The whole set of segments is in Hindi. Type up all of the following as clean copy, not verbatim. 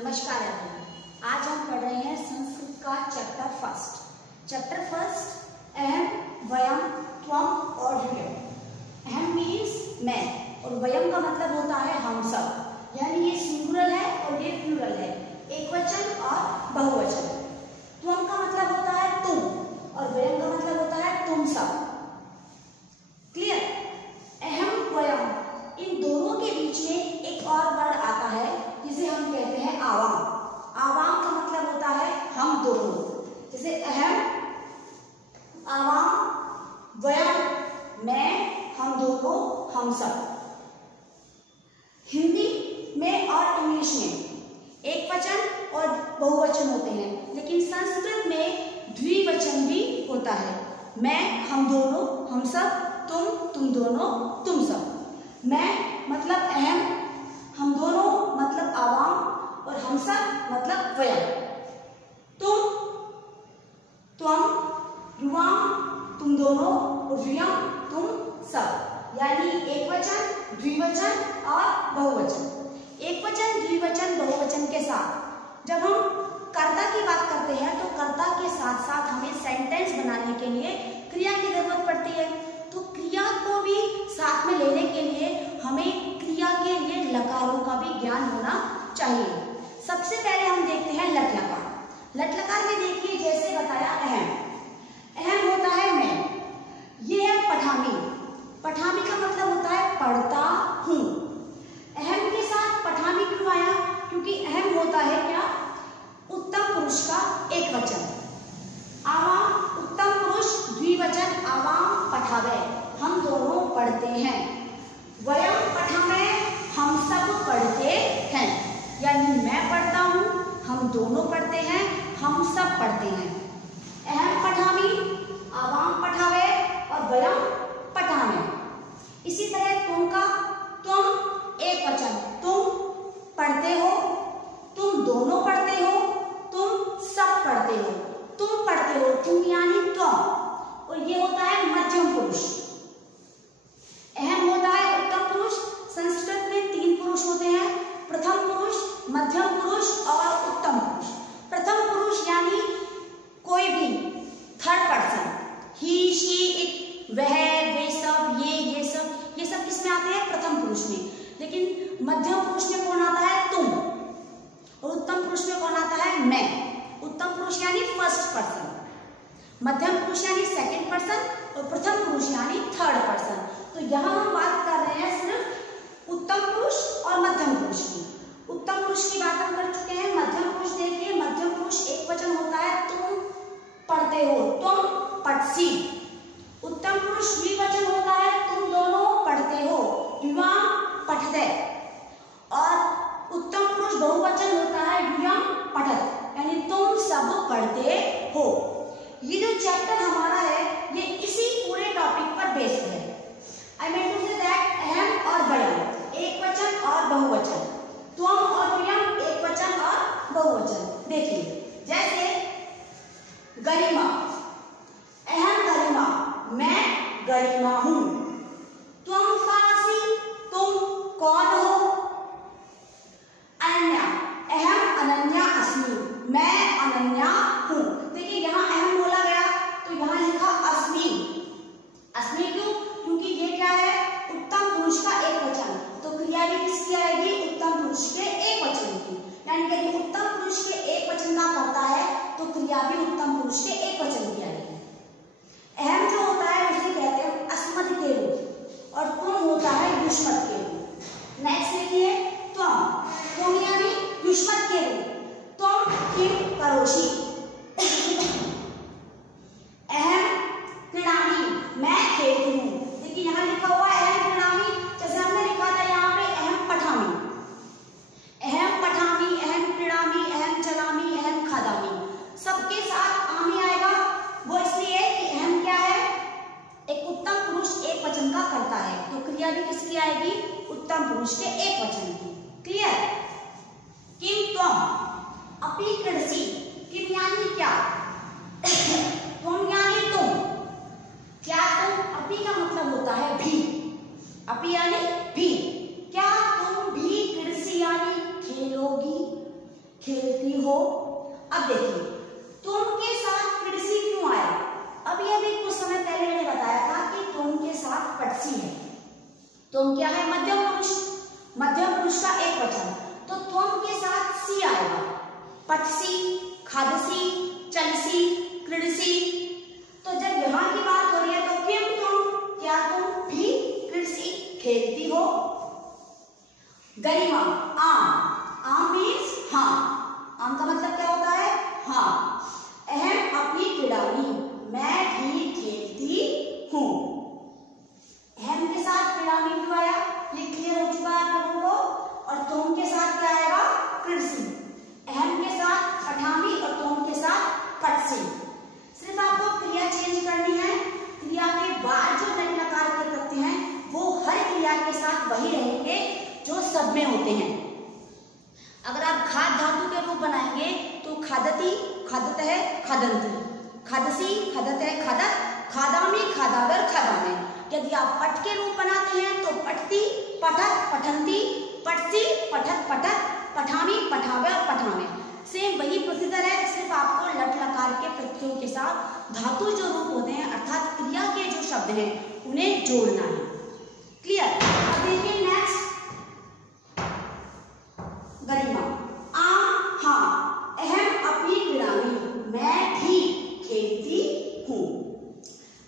नमस्कार एवरीवन। आज हम पढ़ रहे हैं संस्कृत का चैप्टर फर्स्ट अहम, वयम, त्वम और ह्ययम। अहम मीन्स मैं और वयम का मतलब होता है हम सब, यानी ये सिंगुलर है और ये प्लूरल है, एक वचन और बहुवचन। त्वम का मतलब होता है तुम और वयम का मतलब होता है तुम सब। क्लियर? अहम, वयम, इन दोनों के बीच में एक और वर्ड आता है जिसे हम कहते हैं आवाम। आवाम का मतलब होता है हम दोनों। जैसे अहम, आवाम, वयम, मैं, हम दोनों, हम सब। हिंदी में और इंग्लिश में एक वचन और बहुवचन होते हैं, लेकिन संस्कृत में द्विवचन भी होता है। मैं, हम दोनों, हम सब, तुम दोनों, तुम सब। मैं मतलब अहम, हम दोनों मतलब आवाम और हम सब मतलब वयम। त्वम, युवाम, तुम दोनों और युयम, तुम सब, यानी एक वचन, द्विवचन और बहुवचन। एक वचन, द्विवचन, बहुवचन के साथ जब हम कर्ता की बात करते हैं तो कर्ता के साथ साथ हमें सेंटेंस बनाने के लिए क्रिया की जरूरत पड़ती है। तो क्रिया को भी साथ में लेने के लिए हमें क्रिया के लिए लकारों का भी ज्ञान होना चाहिए। सबसे पहले हम देखते हैं लट लकार। लट लकार में देखिए, जैसे बताया अहम, अहम होता है मैं, ये है पठामी। पठामी का मतलब होता है पढ़ता हूं। अहम के साथ पठामी क्यों आया? क्योंकि अहम होता है क्या? उत्तम पुरुष का एक वचन। आवाम, उत्तम पुरुष द्विवचन, आवाम पठावे, हम दोनों पढ़ते हैं। वयम पठावे, हम सब पढ़ते हैं, यानी मैं पढ़ता हूं, हम दोनों पढ़ते हैं, हम सब पढ़ते हैं। अहम पठामी, आवाम पठावे और वयम पठावे। इसी तरह तुम एक वचन, तुम पढ़ते हो, तुम दोनों पढ़ते हो, तुम सब पढ़ते हो, तुम पढ़ते हो, तुम यानी त्वम। और ये होता है मध्यम पुरुष। अहम होता है उत्तम पुरुष। संस्कृत में 3 पुरुष होते हैं, प्रथम पुरुष, मध्यम पुरुष और उत्तम पुरुष। प्रथम पुरुष यानी कोई भी, third person, he, she, it, वह, वे सब, ये सब किसमें आते हैं? प्रथम पुरुष में। लेकिन मध्यम पुरुष में कौन आता है? तुम। और उत्तम पुरुष में कौन आता है? मैं। उत्तम पुरुष यानी फर्स्ट पर्सन, मध्यम पुरुष यानी सेकंड पर्सन और प्रथम पुरुष यानी थर्ड पर्सन। तो यहाँ हम बात कर रहे हैं सिर्फ उत्तम पुरुष और मध्यम पुरुष की। उत्तम पुरुष की बात हम कर चुके हैं। मध्यम पुरुष देखिए, मध्यम पुरुष एक वचन होता है, तुम पढ़ते हो, तुम पढ़सी। उत्तम पुरुष द्विवचन होता है, तुम दोनों पढ़ते हो, युवा पढ़ते। और उत्तम पुरुष बहुवचन होता है, युयम पढ़त, यानी तुम सब पढ़ते हो। ये जो चैप्टर हमारा है ये इसी पूरे टॉपिक पर बेस्ड है। I mean to say that अहम और वयम एक वचन और बहुवचन, त्वम और युयम एक वचन और बहुवचन। देखिए, जैसे गरिमा, अहम गरिमा, मैं गरिमा हूं। त्वम फासी, तुम कौन हो? अनन्या, अहम अनन्या अस्मि, मैं अनन्या हूं। देखिए यहाँ अहम बोला गया तो यहाँ लिखा अस्मि। अस्मि क्यों? क्योंकि ये क्या है? उत्तम पुरुष का एक वचन, तो क्रिया भी किसकी आएगी? उत्तम पुरुष के एक वचन की। यानी कि उत्तम पुरुष के एक वचन का करता है तो क्रिया भी उत्तम पुरुष के एक वचन की आएगी। अहम जो होता है उसे कहते हैं अस्मत् के रूप और तुम होता है युष्मत् के रूप। नेक्स्ट देखिए तुम यानी युष्मत् के रूप, तुम किम करोषि। अहम क्रीडामी, मैं खेलती हूँ। देखिए यहाँ लिखा हुआ है अहम क्रीडामी, जैसे हमने लिखा था यहाँ पे अहम पठामी। अहम पठामी, अहम क्रीडामी, अहम चलामी, अहम खादामी, सबके साथ आमी आएगा। वो इसलिए कि अहम क्या है? एक उत्तम पुरुष एक वचन का करता है, तो क्रिया भी किसकी आएगी? उत्तम पुरुष के एक वचन की। क्लियर? किम त्वम अपि क्रीडसि, किम यानी खेलती हो। अब देखिए तुम के साथ कृषि क्यों आया? अब ये भी कुछ समय पहले मैंने बताया था कि तुम के साथ पटसी है। तुम क्या है? मध्यम पुरुष, मध्यम पुरुष का एक वचन, तो तुम के साथ सी आएगा। पटसी, खादसी, चलसी, क्रीडसी। तो जब यहाँ की बात हो रही है तो किम तुम, क्या तुम भी कृषि खेलती हो? गरिमा, आम, आम मीन्स हाँ, आम का मतलब क्या होता है? हाँ। अहम अपनी क्रीडानी, मैं भी खेलती हूँ। अहम के साथ क्रीडानी क्यों आया? ये क्लियर हो चुका है आप लोगों को। और तुम के साथ क्या आएगा? कृषि। अहम के साथ पठामी और तुम के साथ पटसी। सिर्फ आपको क्रिया चेंज करनी है। क्रिया के बाद जो नए नकार के प्रत्यय हैं वो हर क्रिया के साथ वही रहेंगे जो सब में होते हैं। अगर आप खाद धातु के रूप बनाएंगे तो खादती, खादत है खादंती, खादसी, खादत है खादत, खादामी, खादागर, खादामे। यदि आप पट के रूप बनाते हैं तो पटती, पठत, पठंती, पटसी, पठत, पठत, पठामी, पठावे और पठामे। सेम वही प्रोसीजर है, सिर्फ आपको लट लकार के प्रत्ययों के साथ धातु जो रूप होते हैं अर्थात क्रिया के जो शब्द हैं उन्हें जोड़ना है। क्लियर? अब देखिए नेक्स्ट गरिमा, आम हाँ, अहम अपनी क्रीडानी, मैं भी खेलती हूँ।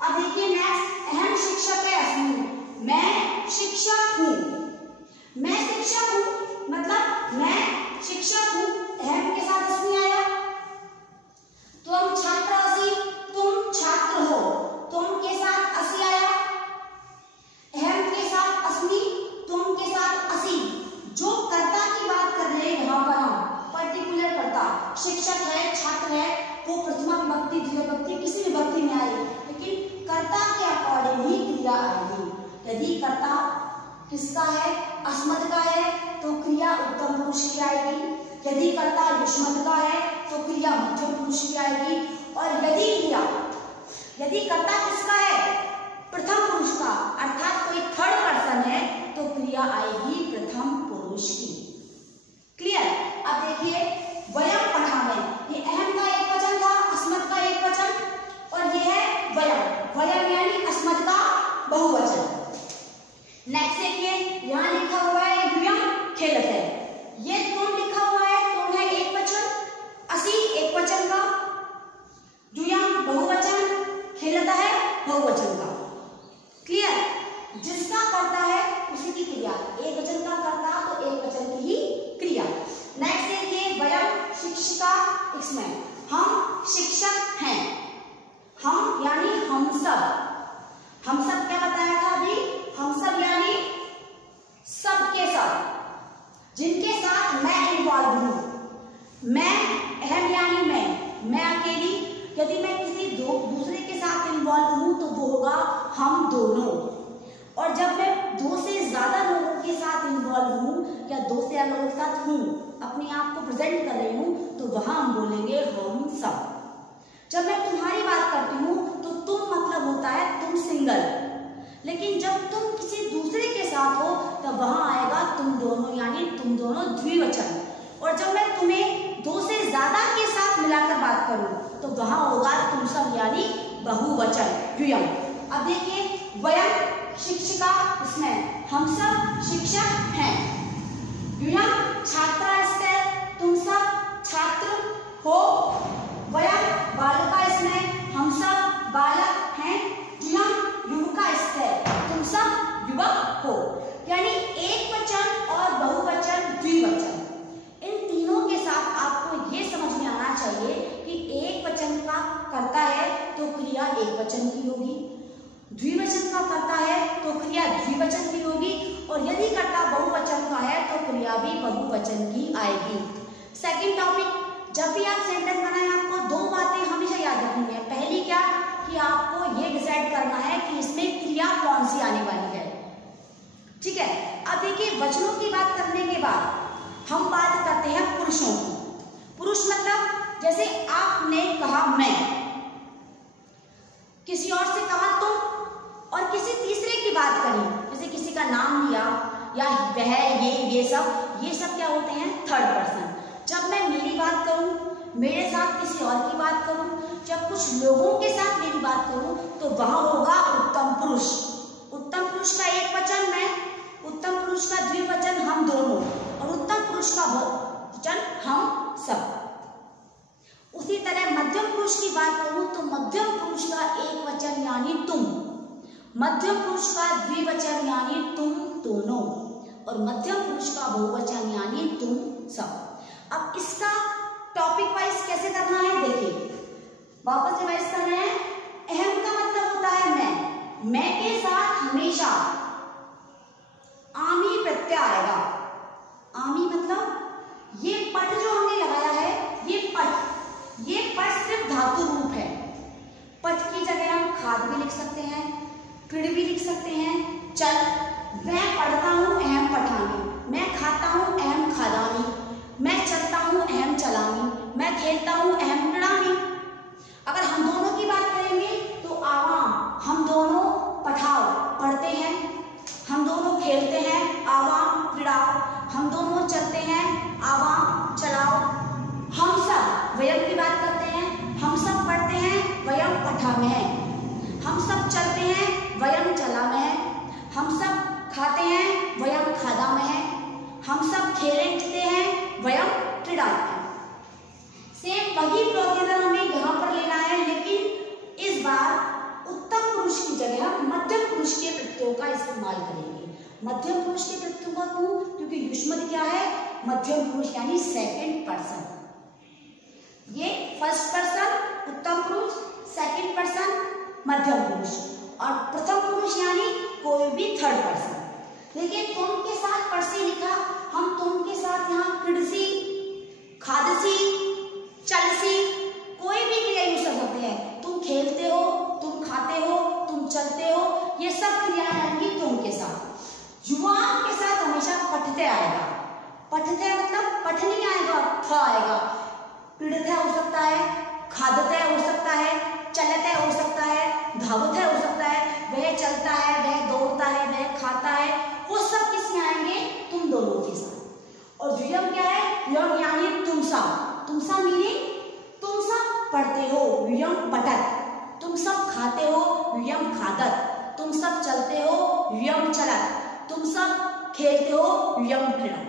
अब देखिए नेक्स्ट, अहम शिक्षक है अस्मि, मैं शिक्षक हूँ। मैं शिक्षक हूँ मतलब मैं शिक्षक हूँ। अहम के साथ अस्मि आया। तुम छात्र असी, तुम छात्र हो। तुम के साथ असी आया। अहम के साथ अस्मि, तुम के साथ असी। जो कर्ता की बात कर रहे हैं यहाँ पर हम, पर्टिकुलर कर्ता, शिक्षक है, छात्र है, वो प्रथमा विभक्ति, द्वितीय विभक्ति किसी विभक्ति में आए, लेकिन कर्ता के अकॉर्डिंग ही क्रिया आएगी। यदि कर्ता किसका है? अस्मत् का है तो क्रिया उत्तम पुरुष की आएगी। यदि कर्ता युष्मत् का है तो क्रिया मध्यम पुरुष की आएगी। और यदि कर्ता किसका है? प्रथम पुरुष का, अर्थात कोई थर्ड पर्सन है तो क्रिया आएगी प्रथम पुरुष की। क्लियर? अब देखिए वयम पठामे, ये अहम का एक वचन था, अस्मत् का एक वचन, और ये है वयम। वयम यानी अस्मत् का बहुवचन। नेक्स्ट देखिए यहाँ लिखा हुआ है यूयम खेलत है। ये तुम लिखा हुआ है, तुम है एक वचन, असी एक वचन का, यूयम बहुवचन, खेलत है बहुवचन का। क्लियर? जिसका करता है उसी की क्रिया, एक वचन का करता तो एक वचन की ही क्रिया। नेक्स्ट देखिए वयम शिक्षिका, इसमें हम शिक्षक हैं। हम यानी हम सब। हम सब क्या बताया था अभी? हम सब यानी सबके साथ, जिनके साथ मैं इन्वॉल्व हूं। मैं, अहम यानी मैं अकेली। यदि मैं किसी दूसरे के साथ इन्वॉल्व हूं तो वो होगा हम दोनों। और जब मैं दो से ज्यादा लोगों के साथ इन्वॉल्व हूं या दो से ज्यादा लोगों के साथ हूं, अपने आप को प्रेजेंट कर रही हूं, तो वहां हम बोलेंगे हम सब। जब मैं तुम्हारी बात करती हूं तो तुम मतलब होता है तुम सिंगल, लेकिन जब तुम किसी दूसरे के साथ हो तब वहां आएगा तुम दोनों, यानी तुम दोनों द्विवचन। और जब मैं तुम्हें दो से ज्यादा के साथ मिलाकर बात करूं तो वहां होगा तुम सब यानी बहुवचन, द्वियम। अब देखिए वयम शिक्षिका, इसमें हम सब शिक्षक हैं। द्वियम छात्रास्ते, तुम सब छात्र हो। वयम बालका, इसमें हम सब बालक हैं। द्वियम युवकास्ते, तुम सब युवक हो। यानी एक वचन और बहुवचन, द्विवचन, इन तीनों के साथ आपको ये समझ में आना चाहिए कि एक वचन का करता है तो क्रिया एक वचन की होगी, द्विवचन का करता है तो क्रिया द्विवचन की होगी, और यदि कर्ता बहुवचन का है तो क्रिया भी बहुवचन की आएगी। सेकंड टॉपिक, जब भी आप सेंटेंस बनाएं आपको दो बातें हमेशा याद रखनी है। पहली क्या कि आपको ये डिसाइड करना है कि इसमें क्रिया कौन सी आने वाली है। ठीक है? अब देखिए वचनों की बात करने के बाद हम बात करते हैं पुरुषों की। पुरुष मतलब जैसे आपने कहा मैं, किसी और से कहा तुम, और किसी तीसरे की बात करी, जैसे किसी का नाम लिया या वह, ये सब क्या होते हैं? Third person. जब मैं मेरी मेरी बात करूं, मेरे साथ किसी और की बात करूं, जब कुछ लोगों के साथ मेरी बात करूं तो वह होगा उत्तम पुरुष। उत्तम पुरुष का एक वचन मैं, उत्तम पुरुष का द्विवचन हम दोनों, और उत्तम पुरुष का बहुवचन हम सब। उसी तरह मध्यम पुरुष की बात करूं तो मध्यम पुरुष का एक वचन यानी तुम, मध्यम पुरुष का द्विवचन यानी तुम दोनों, और मध्यम पुरुष का बहुवचन यानी तुम सब। अब इसका टॉपिक वाइज कैसे करना है देखिए, वापस रिवाइज करना है। अहम का मतलब होता है मैं के साथ हमेशा आमी प्रत्यय आएगा। आमी मतलब ये पट जो हमने लगाया है, ये पट सिर्फ धातु रूप है। पट की जगह हम खाद भी लिख सकते हैं, क्रीड़ भी लिख सकते हैं। चल, मैं पढ़ता हूँ अहम पठामी, मैं खाता हूँ अहम खादामी, मैं चलता हूँ अहम चलामी, मैं खेलता हूँ अहम क्रीड़ामी। अगर हम दोनों की बात करेंगे तो आवाम, हम दोनों पठाओ पढ़ते हैं, हम दोनों खेलते हैं आवाम क्रीड़ाओ, हम दोनों चलते हैं आवाम चलाओ। हम सब वयम की बात करते हैं, हम सब पढ़ते हैं वयम पठामहे, हम सब चलते हैं वयम चलामहे, हम सब खाते हैं वयम खादामहे, हम सब खेलते हैं वयम क्रीडामहे। सेम वही प्रोसीजर हमें यहाँ पर लेना है, लेकिन इस बार उत्तम पुरुष की जगह हम मध्यम पुरुष के प्रत्ययों का इस्तेमाल करेंगे। मध्यम पुरुष के प्रत्ययों का क्यों? क्योंकि युष्मत क्या है? मध्यम पुरुष यानी सेकंड पर्सन। ये फर्स्ट पर्सन उत्तम पुरुष, सेकंड पर्सन मध्यम पुरुष, और प्रथम पुरुष यानी कोई भी थर्ड पर्सन। देखिए तुम के साथ परसी लिखा, हम तुम के साथ यहाँ क्रीडसी, खादसी, चलसी, कोई भी क्रिया यूज कर सकते हैं। तुम खेलते हो, तुम खाते हो, तुम चलते हो, ये सब क्रियाएं आएंगी तुम के साथ। युवाओं के साथ हमेशा पठते आएगा। पठते मतलब पठ नहीं आएगा, थ आएगा। पीड़ित हो सकता है, खादते हो सकता है, चलते हो सकता है, धावते हो सकता है, वह चलता है, वह दौड़ता है, वह खाता है, वो सब किसमें आएंगे? तुम दोनों के साथ। और द्वियम क्या है? द्वियम यानी तुम सब। तुम सब मीनिंग तुम सब पढ़ते हो, द्वियम पठत। तुम सब खाते हो, द्वियम खादत। तुम सब चलते हो, द्वियम चलत। तुम सब खेलते हो, द्वियम क्रीडत।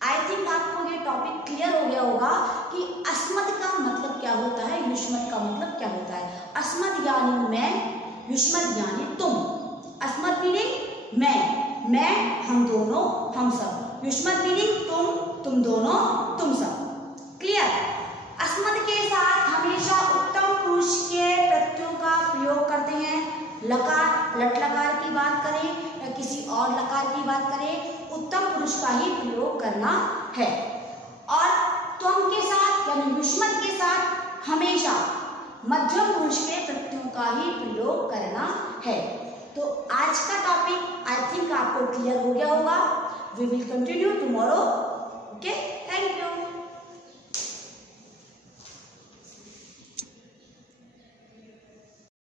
आई थिंक आपको ये टॉपिक क्लियर हो गया होगा कि अस्मत् का मतलब क्या होता है, युष्मत् का मतलब क्या होता है। अस्मत् यानी मैं, युष्मत् यानी तुम। अस्मत् मीनिंग मैं, हम दोनों, हम सब। युष्मत् मीनिंग तुम दोनों, तुम सब। क्लियर? अस्मत् के साथ हमेशा उत्तम पुरुष के प्रत्ययों का प्रयोग करते हैं। लकार, लट लकार की बात करें या किसी और लकार की बात करें, उत्तम पुरुष का ही प्रयोग करना है। और त्वम के साथ यानी युष्मत् के साथ हमेशा मध्यम पुरुष के प्रत्ययों का ही प्रयोग करना है। तो आज का टॉपिक आई थिंक आपको क्लियर हो गया होगा। We will continue tomorrow. Okay, thank you.